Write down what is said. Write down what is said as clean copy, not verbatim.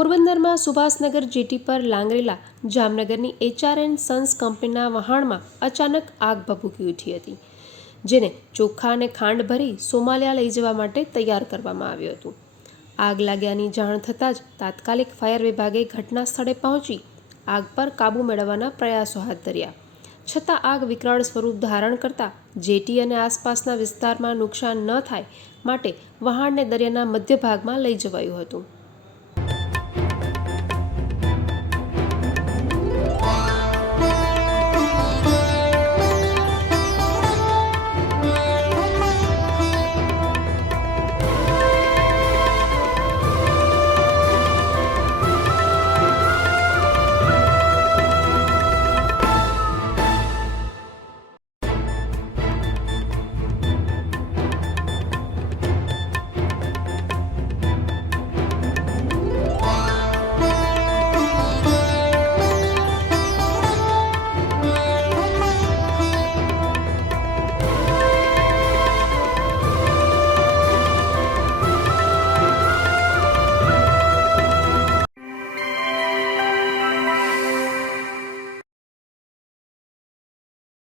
પોરબંદરમાં સુભાષનગર જેટી પર લાંગરેલા જામનગરની HR & સન્સ કંપનીના વહાણમાં અચાનક આગ ભભૂકી ઉઠી હતી, જેને ચોખા અને ખાંડ ભરી સોમાલિયા લઈ જવા માટે તૈયાર કરવામાં આવ્યું હતું. આગ લાગ્યાની જાણ થતાં જ તાત્કાલિક ફાયર વિભાગે ઘટના સ્થળે પહોંચી આગ પર કાબૂ મેળવવાના પ્રયાસો હાથ ધર્યા. છતાં આગ વિકરાળ સ્વરૂપ ધારણ કરતા જેટી અને આસપાસના વિસ્તારમાં નુકસાન ન થાય માટે વહાણને દરિયાના મધ્ય ભાગમાં લઈ જવાયું હતું.